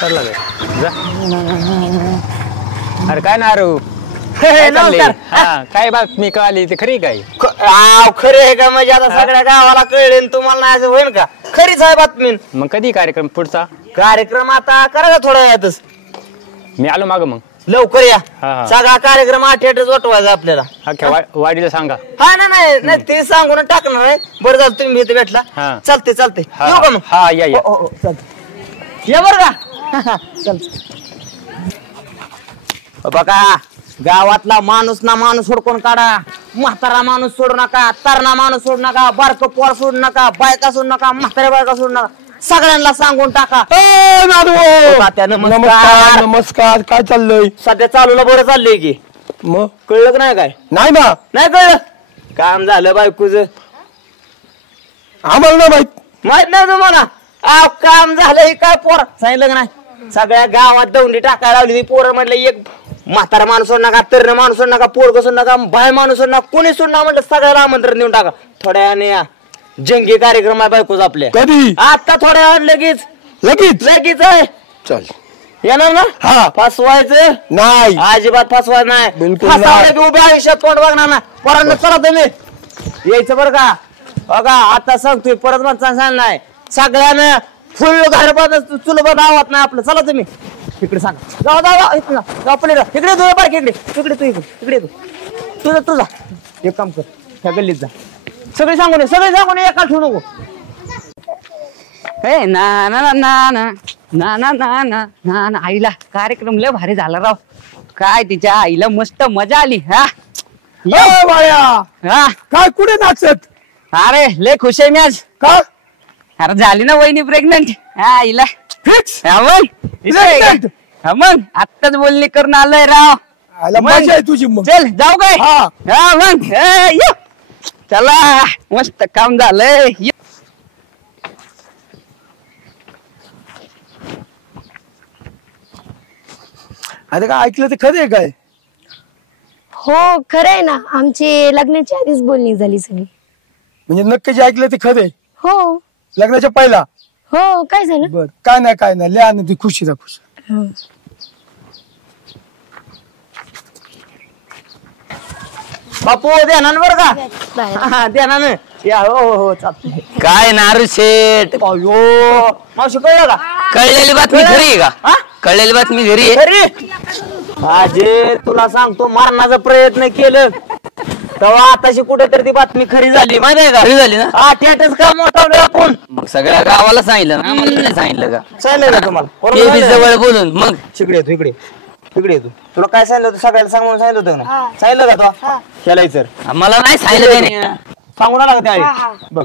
ठरला जा. अरे काय ना रू काय बातमी कळाली ते खरी काय? खरे आहे का? म्हणजे आता सगळ्या गावाला कळले तुम्हाला नाही असं होईल का? खरीच आहे बातमी. मग कधी कार्यक्रम पुढचा? कार्यक्रम आता करा थोड्या वेळातच. मी आलो माग मग लवकर या. सगळा कार्यक्रम 8-8च वाटवायचा आपल्याला. वाडीला सांगा. हा ना नाही ते सांगून टाकणार आहे. बरं झालं तुम्ही इथे भेटला. चालते चालते येऊ का मग? हा या या या बरं का. बघा गावातला माणूस ना माणूस सोडून काढा. म्हातारा माणूस सोडू नका, तरणा माणूस सोडू नका, बारक पोर सोडू नका, बायका सोडू नका, म्हाताऱ्या बायका सोडू नका. सगळ्यांना सांगून टाका. नमस्कार नमस्कार. काय चाललंय? सध्या चालूला बरं चाललंय की. मग कळलं नाही काय? नाही ना. नाही कळलं. काम झालं बायकोच. आम्हाला ना माहित नाही तुम्हाला? काम झालं काय पोर सांगितलं का नाही? सगळ्या गावात दौंडी टाकायला लावली. पोरं म्हटलं एक म्हातारा माणूस सोड नका, तरुण माणूस सोड नका, पोरग सोड नका, बाय माणूस सोड नका, कोणी सोड नका म्हटलं. सगळ्याला आमंत्रण देऊन टाका. थोड्या वेळाने या. जंगी कार्यक्रम आहे बायकोच आपल्या. कधी? आता थोड्या वेळात लगेच लगेच लगेच आहे. चल येणार ना? हा. फसवायचं नाही, अजिबात फसवायचं नाही. बिलकुल फसवलं की उभ्या आयुष्यात तोंड बघणार ना. पोरांनो चला तुम्ही यायचं बरं का. बघा आता सांगतोय परत मग सांग नाही. सगळ्यानं फुल घरबाद चुलबाद आवात नाही आपलं. चला तुम्ही इकडे सांग. जाऊ जाऊ जाऊ पलीकडे इकडे तू बरं इकडे इकडे तू इकडे तू तुझा एक काम कर. ह्या गल्लीत जा. सगळे सांगून एका ठेवू नको. ना ना ना ना ना ना ना ना ना ना ना. आईला कार्यक्रम लय भारी झाला राव. काय तिच्या आईला मस्त मजा आली. हा बाया काय कुठे नाचत? अरे लय खुश आहे मी आज. का? अरे झाली ना वहिनी प्रेग्नंट. हा आईला फिक्स. मग आत्ताच बोलणी करून आलोय राव. मजा आहे तुझी. मग चल जाऊ काय? हा मग चला मस्त काम झालंय. अरे काय ऐकलं ते खरं आहे काय? हो खरं आहे ना. आमची लग्नाच्या आधीच बोलणी झाली सगळी. म्हणजे नक्की जे ऐकलं ते खरं आहे? हो. लग्नाच्या पहिला? हो. काय झालं? बर काय नाही लय आनंदी खुशीचा खुश. बापू ध्यानानं बरं का. ध्यानानं या. हो चालतंय. काय नारू शेठ? अयो मावशी कळलं का? कळलेली बातमी खरी आहे का? कळलेली बातमी घरी अरे आजे तुला सांगतो मारण्याचा प्रयत्न केलं तेव्हा आताशी कुठेतरी ती बातमी खरी झाली. माहिती आहे का? खरी झाली ना? आठ्याटच काम मोठवलं आपण. मग सगळ्या गावाला सांगितलं ना? आम्हाला नाही सांगितलं का? सांगितलं का तुम्हाला? ते बी जवळ बोलून मग इकडे येतो इकडे येतो. तुला काय सांगितलं होतं? सगळ्याला सांगून सांगितलं होतं ना? सांगितलं का तो? केलाय सर मला नाही सांगितलं. सांगून आला का त्यावेळी? बघ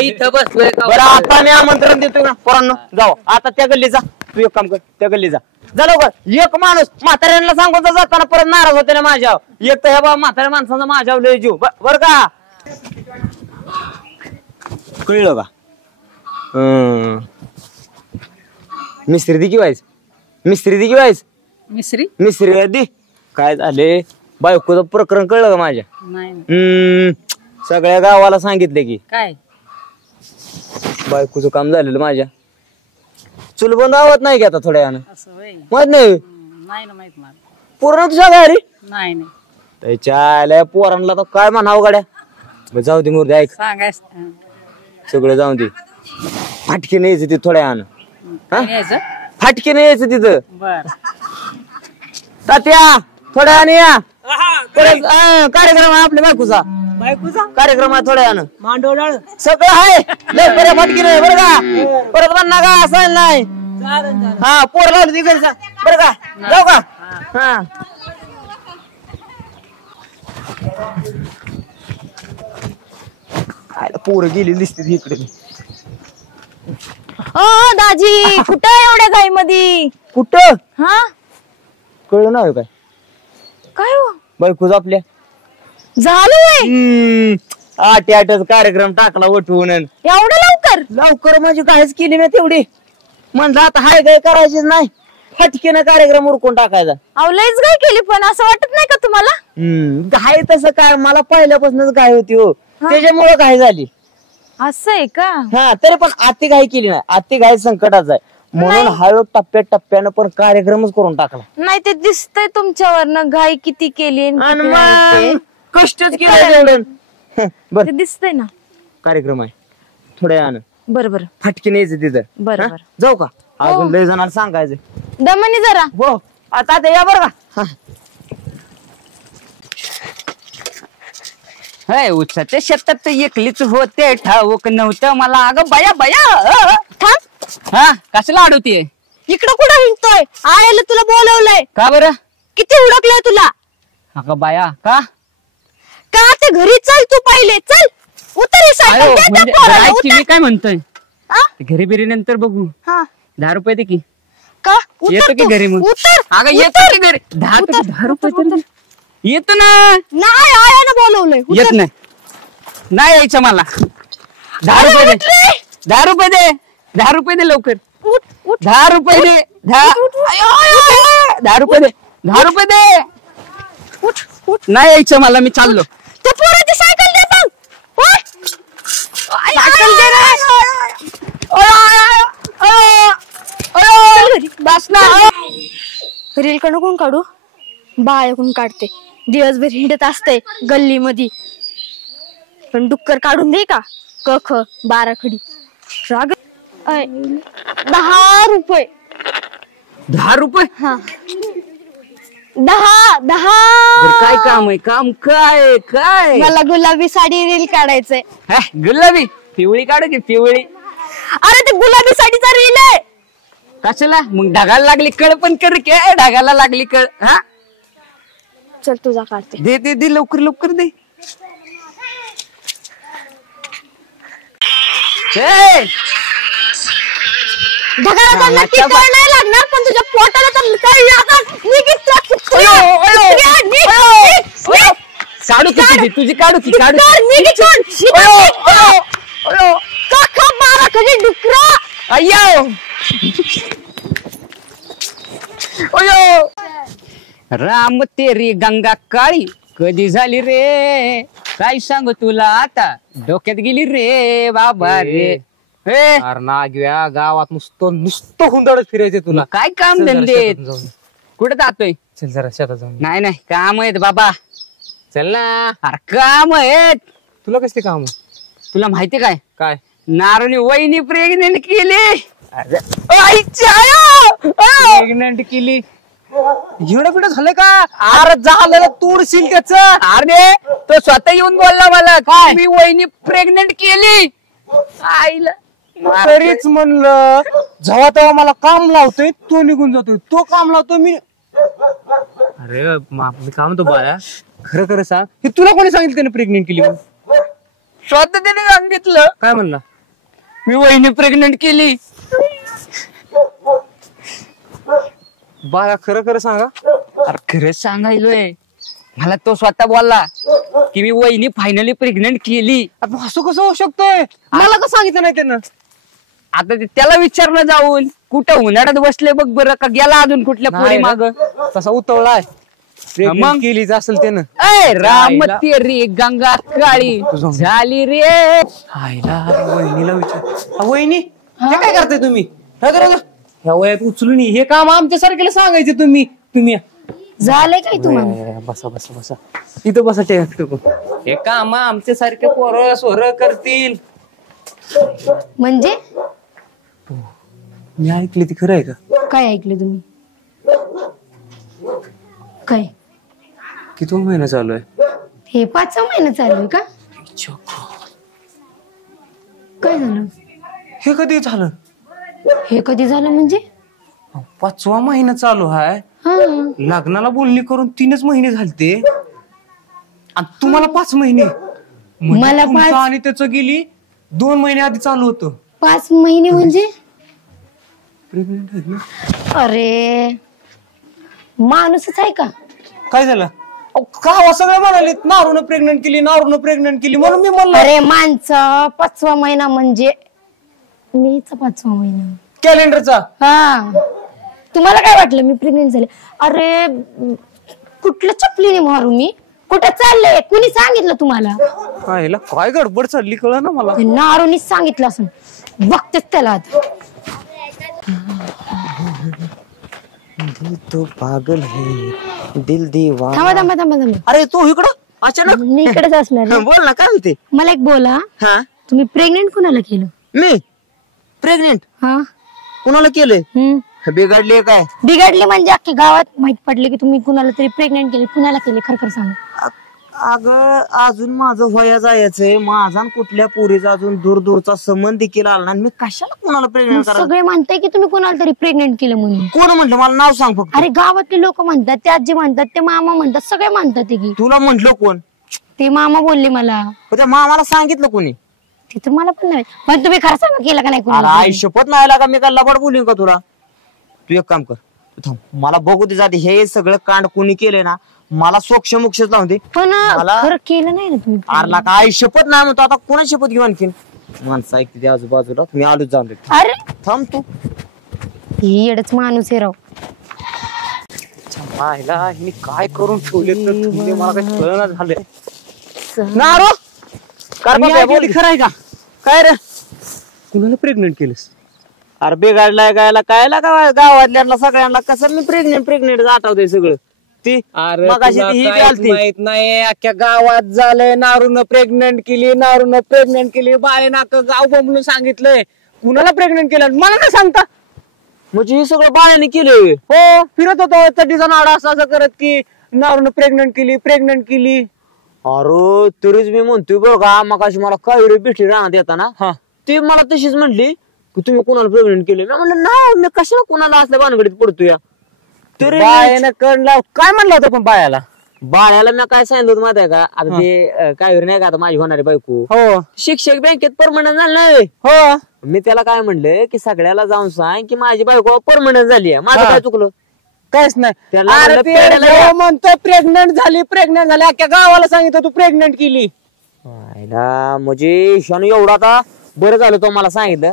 इथं बसलोय. बरं आता मी आमंत्रण देतोय ना पोरांनो. जाऊ आता त्या गल्ली जा. तू एक काम कर त्या गल्ली जा. जा लवकर. एक माणूस म्हाताऱ्यांना सांगून जाताना परत नाराज होते ना माझ्यावर. एक तर ह्या म्हाताऱ्या माणसाचा माझ्यावर लय जीव. बर का? कळलं का? मिस्त्री दि किवायच मिस्त्री दि. काय झाले बायकोचं प्रकरण कळलं का माझ्या? सगळ्या गावाला सांगितले की काय बायकोचं काम झालेलं माझ्या. चुलबंद आवत नाही की आता थोड्या वेळानं. माहित नाही पूर्ण तुझ्या घरी नाही त्याच्या पोरांना तर काय म्हणावं गाड्या. जाऊ दे मूर्ती ऐक सगळं जाऊ दे. फाटकी नाही यायचं तिथं थोड्या वेळानं. फाटकी नाही यायचं तिथं. तात्या थोड्या वेळाने या. कार्यक्रम आहे आपल्या बायकोचा कार्यक्रम आहे थोड्या वेळानं. मांडवडाळ सगळं आहे. लय बऱ्या फाटकी नाही बरं का. परत म्हणणार का असं नाही. हा पोर लावली तिकडे बरं का. जाऊ का? हा पोर गेली दिसते इकडे. दाजी कुठं एवढ्या घाई मध्ये? कुठं? हा कळलं नाही काय? काय हो बायकोच आपल्या झालं? आठच कार्यक्रम टाकला उठवून. एवढं लवकर म्हणजे काहीच केली नाही तेवढी. म्हणलं आता हाय काय करायचीच नाही. फटकीनं कार्यक्रम उरकून टाकायचा. लयच काय केली पण असं वाटत नाही का तुम्हाला? घाय तसं काय मला पहिल्यापासूनच घाय होती हो. त्याच्यामुळे घाय झाली. असं आहे का? हा तरी पण अति घाई केली नाही. अति घाई संकटाच आहे. म्हणून हळू टप्प्याटप्प्यानं पण कार्यक्रमच करून टाकला. नाही ते दिसतंय तुमच्यावरनं घाई किती केली आणि आणि किती नाही मग कष्टच केलं तेवढं. ते. बर ते दिसतंय ना. कार्यक्रम आहे थोड्या वेळानं बरं बरं फटके न्यायचं तिथं. बरं, हा? बरं. जाऊ का अजून लय जणांना सांगायचं. दमानी जरा. हो आता ते या बरं का. हा. हे उसाच्या शेतात तर एकलीच होते ठाऊक नव्हतं मला. अगं बया बया थांब हा कशाला अडवतीये इकडं कुठं हिंडतोय आयला तुला बोलवलंय. का बरं? किती हुडकलंय तुला. अगं बाया का? का ते घरी चल तू पहिले चल. उतर ही सायकल अयो, दे त्या म्हणजे पोराला, जायची उतर. मी काय म्हणतोय हा? घरी बिरी नंतर बघू. हा. 10 रुपये दे की. का उतर येतो की तू. घरी मग. उतर अगं उतर. येतो की घरी. उतर, 10 रुपये उतर, तर दे. येतो ना. नाही आयानं बोलवलंय उतर. येत नाही यायचं मला. 10 रुपये अरे, दे. उठ रे. 10 रुपये दे. 10 रुपये दे लवकर. उठ उठ 10 रुपये दे. 10 रुपये दे. 10 रुपये दे. उठ उठ. नाही यायचं मला. मी चाललो. त्या पोराची सायकल दे मग. उठ. सायकल दे रे. चल घरी. बस ना. रील कडून कोण काढू बाळ कोण काढते दिवसभर हिंडत असते गल्ली मध्ये पण डुक्कर काढून दे का क ख 12 खडी राग 10 रुपये 10 रुपये. हा 10 बरं, काय काम आहे? काम काय काय? मला गुलाबी साडी रील काढायचंय. हे, गुलाबी पिवळी काढू की पिवळी. अरे ते गुलाबी साडीचा रील आहे. कशाला मग ढगाला लागली कळ पण कर की. ढगाला लागली कळ. हा चल तुझा काढते. दे दे दे लवकर लवकर दे. ए, ढगाला तर नक्की कळ नाही लागणार पण तुझ्या पोटाला तर कळ लागणार. काढू की तुझी तुझी काढू की काढू डुकरा अय्यो अयो. राम तेरी गंगा काळी कधी झाली रे काय सांगू तुला आता डोक्यात गेली रे बाबा रे. हे अरे नागव्या गावात नुसतं नुसतं हुंदडत फिरायचे तुला. काय काम धंदे कुठे जातोय? चल जरा शेतात जाऊन. नाही नाही काम आहेत बाबा. चल ना. अरे काम आहेत. तुला कसली काम. तुला माहिती काय काय नारूनी वहिनी प्रेग्नेंट केली. प्रेग्नेंट केली. एवढं कुठं झालं का. अरे झालं तोडशील त्याच. अरे तो स्वतः येऊन बोलला मला काय मी वहिनी प्रेग्नेंट केली. आईला तरीच म्हणलं जेव्हा तेव्हा मला काम लावतोय तो निघून जातोय तो काम लावतोय मी. अरे मी काम तो बाया खरं खरं सांग हे तुला कोणी सांगितलं त्याने प्रेग्नेंट केली म्हणून. स्वतः त्याने सांगितलं. काय म्हणला. मी वहिनी प्रेग्नेंट केली. बाया खरं खरं सांगा. अरे खरंच सांगायलोय. मला तो स्वतः बोलला की मी वहिनी फायनली प्रेग्नेंट केली. आता असं कसं होऊ शकतंय. मला का सांगितलं नाही त्यानं. आता त्याला विचारणं जाऊन कुठं उन्हाळ्यात बसले बघ बरं का गेला अजून कुठल्या पोरी माग. तसा उतवलाय मग केलीच असेल त्यानं. ए राम तेरी गंगा काळी झाली रे. आईला वहिनीला विचार. वहिनी हे काय करताय तुम्ही. काय करा ह्या वयात उचलून हे काम आमच्यासारख्याला सांगायचे तुम्ही. तुम्ही झालंय काय तुम्हाला. बसा बसा बसा इथं बसा. हे काम आमच्यासारखे पोरं सोरं करतील. म्हणजे मी ऐकले ती खरं आहे का. काय ऐकलं तुम्ही. काय किती महिना चालू आहे. हे 5 महिना चालू आहे का. काय झालं. हे कधी झालं. हे कधी झालं म्हणजे 5वा महिना चालू आहे. हा लग्नाला बोलणी करून 3च महिने झालते आणि तुम्हाला 5 महिने. मला तुमचं 5 आणि त्याचं गेली 2 महिने आधी चालू होतं. 5 महिने म्हणजे प्रेग्नेंट आहेत ना. अरे माणूसच आहे का. काय झालं. का सगळे म्हणाले नारूनं प्रेग्नेंट केली नारूनं प्रेग्नेंट केली म्हणून मी म्हणलं. अरे माणसं 5वा महिना म्हणजे मेचा 5वा महिना कॅलेंडरचा. हा तुम्हाला काय वाटलं मी प्रेग्नेंट झाले. अरे कुठल्या चपलीने मारू मी. कुठं चाललंय कुणी सांगितलं तुम्हाला. काय गडबड चालली कळ ना मला. नारूनीच सांगितलं असं बघतेच त्याला आता. दिल तो पागल है दिल दीवाना. थांबा थांबा थांबा थांबा. अरे तू इकडं अचानक मी इकडेच असणार आहे. बोल ना काय होते. मला एक बोला, हा तुम्ही प्रेग्नेंट कुणाला केलं? मी प्रेग्नेंट हा कुणाला केलंय? बिघडले काय? बिघडले म्हणजे अख्ख्या गावात माहित पडले की तुम्ही कुणाला तरी प्रेग्नेंट केले. कुणाला केले खरं खरं सांगा. अगं अजून माझं वया जायचंय. माझा आणि कुठल्या पोरीचा अजून दूर दूरचा संबंध देखील आला नाही. मी कशाला कुणाला प्रेग्नेंट करा? सगळे म्हणताय की तुम्ही कुणाला तरी प्रेग्नेंट केलं म्हणून. कोण म्हटलं? मला नाव सांग फक्त. अरे गावातले लोक म्हणतात, ते आजी म्हणतात, ते मामा म्हणतात, सगळे म्हणतात ते की. तुला म्हंटल कोण? ते मामा बोलले मला. त्या मामाला सांगितलं कोणी? ते तर मला पण नाही. मग तुम्ही खरं सांगा केलं का नाही अरे कुणाला? आई शपथ नाही लागा. मी काय लबाड बोलीन का तुला? तू एक काम कर, तू थांब. मला बघू दे जाते हे सगळं कांड कोणी केलंय ना. मला सोक्ष मोक्षच लावून दे. पण मला- खरं केलं नाही ना तुम्ही. आरला का आई शपथ नाही म्हणतो. आता कोणा शपथ घेऊ आणखीन? माणसं ऐकते ते आजूबाजूला. मी आलोच जाऊन दे. अरे थांब तू. ही येडच माणूस आहे राव. पाहिला मी काय करून ठेवले तर मला काही कळना झालंय. नारो खरं आहे का? काय रे? कुणाला प्रेग्नेंट केलंस? अरे बिघडलाय गायला कायला गावातल्या सगळ्यांना कसं मी प्रेग्नेंट आठवतंय सगळं. ती अरे मगाशी तुला ती ही काहीच घालती. माहित नाही. अख्ख्या गावात झालंय. नारून प्रेग्नेंट केली. बाळे नाक गाव बोंबलून सांगितलंय. कुणाला प्रेग्नेंट केलं मला नाही सांगता. म्हणजे हे सगळं बाळाने केलंय. हो, फिरत होतो चड्डीचा नाडा असं करत की नारून प्रेग्नेंट केली. अरे तरीच मी म्हणतोय बघ का मगाशी मला काय रे भेटली राहण्यात येताना. हा. ती मला तशीच म्हणली की तुम्ही कोणाला प्रेग्नेंट केले. मी म्हणलं नाही, मी कशाला कोणाला असल्या भानगडीत पडतोय. तरी बायानं कळलं काय म्हणलं होतं पण बायाला? बाळ्याला मी काय सांगितलं होतं माहिती आहे का? आता ते काय नाही का आता माझी होणारी बायको हो शिक्षक बँकेत परमनंट झालं नाही. हो. मी त्याला काय म्हणलं की सगळ्याला जाऊन सांग की माझी बायको परमनंट झाली आहे. माझं काय चुकलं? काहीच नाही. त्याला अरे म्हणलं ते पेढ्याला जो या. म्हणतो प्रेग्नेंट झाली अख्ख्या गावाला सांगितलं तू प्रेग्नेंट केली. म्हणजे ह्यानं एवढा आता बरं झालं तो मला सांगितलं.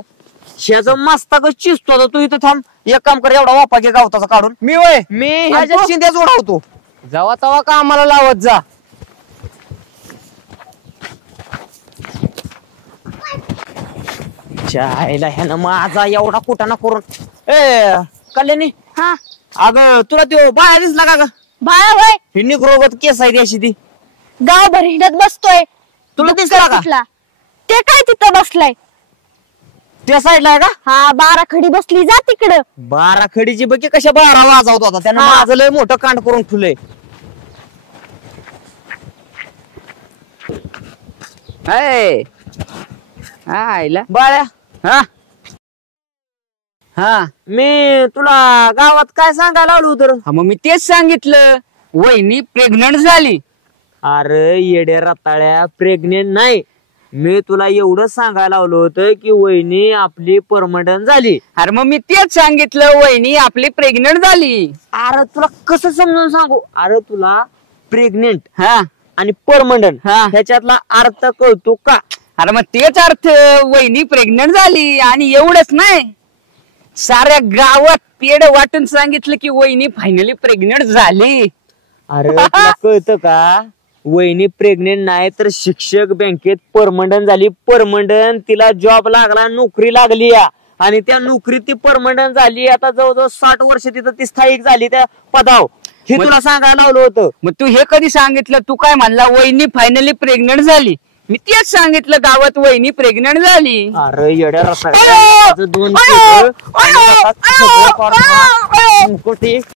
ह्याचं मस्तकच चिसतो आता. तू इथं थांब. एक काम कर, एवढा वापा घे गावताचा काढून. मी वय मी ह्याच्या चिंध्याच उडवतो. जावा तवा कामाला लावत जा. चायला ह्यानं माझा एवढा कुटाणा करून. ए कल्याणी, हा अगं तुला तो बाया दिसला का ग? बाळा वय ही निग्रोगत केस आहे ती अशी ती. गावभर हिंडत बसतोय. तुला दिसला का? कुठला? ते काय तिथं बसलाय? त्या साईडला आहे का? हा 12 खडी बसली. जा तिकडं. 12 खडीची बघी कशा 12 वाजवत होता. त्यानं हा. माझं लय मोठं कांड करून ठेवलंय. आईला बाळ्या हा हा मी तुला गावात काय सांगायला आलो होतं? मग मी तेच सांगितलं. वहिनी प्रेग्नंट झाली. अरे येड्या रताळ्या, प्रेग्नेंट नाही. मी तुला एवढं सांगायला लावलं होतं की वहिनी आपली परमनंट झाली. अरे मग मी तेच सांगितलं वहिनी आपली प्रेग्नंट झाली. अरे तुला कसं समजून सांगू? अरे तुला प्रेग्नेंट हा आणि परमनंट हा. ह्याच्यातला अर्थ कळतो का? अरे मग तेच अर्थ वहिनी प्रेग्नंट झाली. आणि एवढंच नाही, साऱ्या गावात पेड वाटून सांगितलं की वहिनी फायनली प्रेग्नंट झाली. अरे तुला कळतं का? वहिनी प्रेग्नेंट नाही तर शिक्षक बँकेत परमनंट झाली. परमनंट तिला जॉब लागला, नोकरी लागली या. आणि त्या नोकरीत ती परमनंट झाली. आता जवळजवळ 60 वर्ष तिथं ती स्थायिक झाली त्या पदावर. हे तुला सांगायला लावलं होतं. मग तू हे कधी सांगितलं? तू काय म्हणला वहिनी फायनली प्रेग्नंट झाली. मी तेच सांगितलं गावात वहिनी प्रेग्नंट झाली. अरे येड्या रस्ता अयो! दोन अयो! केलं. अयो! आणि आता सगळं अयो! फार- अयो! मुकुटी